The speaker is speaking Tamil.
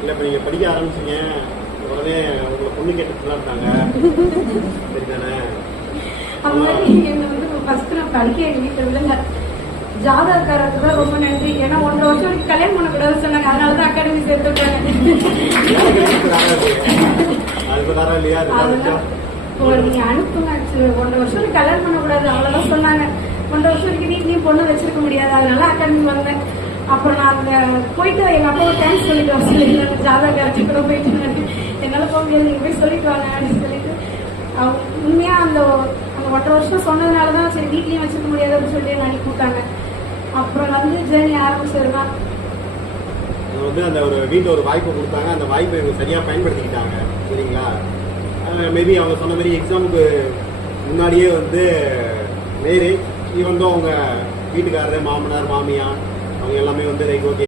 இல்லை இப்போ நீங்கள் படிக்க ஆரம்பிச்சிங்க, உடனே உங்களை பொண்ணு கேட்டுலாம் இருந்தாங்க, சரிதானே? அந்த மாதிரி என்னை வந்து ஃபர்ஸ்ட் நான் படிக்க எங்கள் வீட்டில் விழுங்க ஜாதகக்காரருக்கு தான் ரொம்ப நன்றி. ஏன்னா 1.5 வருஷம் வரைக்கும் கல்யாணம் பண்ணக்கூடாதுன்னு சொன்னாங்க. அதனால தான் அகாடமி சேர்த்துட்டாங்க. நீங்க அனுப்புங்க, 1.5 வருஷம் கல்யாணம் பண்ணக்கூடாது அவ்வளவுதான் சொன்னாங்க. 1.5 வருஷம் வரைக்கும் வீட்லயும் பொண்ணு வச்சிருக்க முடியாது, அதனால அகாடமி வந்தேன். அப்புறம் நான் அங்க போயிட்டு எங்க அப்பாவை தேங்க்ஸ் சொல்லிட்டு வர சொல்லி ஜாதகாரத்து கூட போயிட்டு என்னால போக முடியாது, நீங்க போய் சொல்லிட்டு வாங்க அப்படின்னு சொல்லிட்டு அவங்க உண்மையா அந்த 1.5 வருஷம் சொன்னதுனாலதான் சரி வீட்லயும் வச்சுக்க முடியாது அப்படின்னு சொல்லி என்ன அனுப்பி விட்டாங்க. அப்புறம் வந்து ஜேர்னி ஆரம்பிச்சிருவேன். வந்து அந்த ஒரு வீட்டில் ஒரு வாய்ப்பு கொடுத்தாங்க, அந்த வாய்ப்பை இவங்க சரியா பயன்படுத்திக்கிட்டாங்க, சரிங்களா? மேபி அவங்க சொன்ன மாதிரி எக்ஸாமுக்கு முன்னாடியே வந்து மேரேஜ், வந்து அவங்க வீட்டுக்காரரு, மாமனார், மாமியார் அவங்க எல்லாமே வந்து லைக் ஓகே